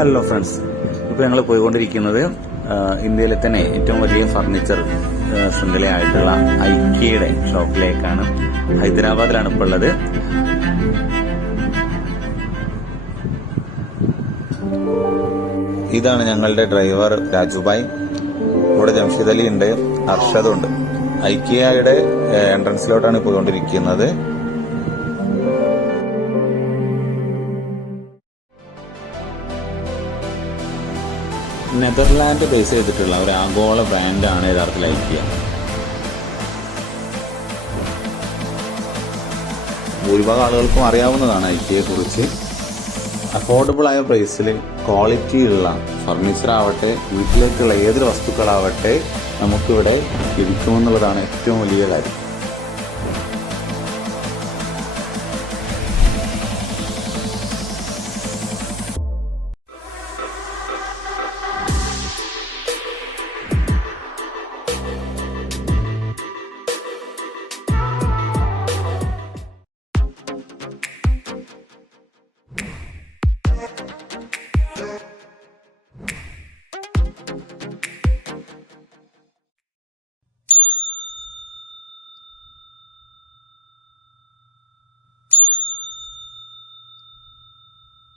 Hello friends, ഇപ്പോൾ ഞങ്ങൾ പോയിക്കൊണ്ടിരിക്കുന്നത് ഇന്ത്യയിലെ തന്നെ ഏറ്റവും വലിയ ഫർണിച്ചർ ശൃംഖലയായിട്ടുള്ള ഐക്കിയയുടെ ഷോപ്പിലേക്കാണ്. ഹൈദരാബാദിലാണ് ഇപ്പോൾ ഉള്ളത്. ഇതാണ് ഞങ്ങളുടെ ഡ്രൈവർ രാജുഭായ്. ഇവിടെ ജംഷിദ് അലി ഉണ്ട്, അർഷദുണ്ട്. ഐക്കിയയുടെ എൻട്രൻസിലോട്ടാണ് പോയിക്കൊണ്ടിരിക്കുന്നത്. നെതർലാൻഡ് ബേസ് ചെയ്തിട്ടുള്ള ഒരു ആഗോള ബ്രാൻഡാണ് യഥാർത്ഥത്തിൽ ഐക്കിയ. ഭൂരിഭാഗം ആളുകൾക്കും അറിയാവുന്നതാണ് ഐക്കിയയെ കുറിച്ച്. അഫോർഡബിൾ ആയ പ്രൈസിൽ ക്വാളിറ്റിയുള്ള ഫർണിച്ചർ ആവട്ടെ, വീട്ടിലേക്കുള്ള ഏതൊരു വസ്തുക്കളാവട്ടെ നമുക്കിവിടെ ലഭിക്കുമെന്നുള്ളതാണ് ഏറ്റവും വലിയ കാര്യം.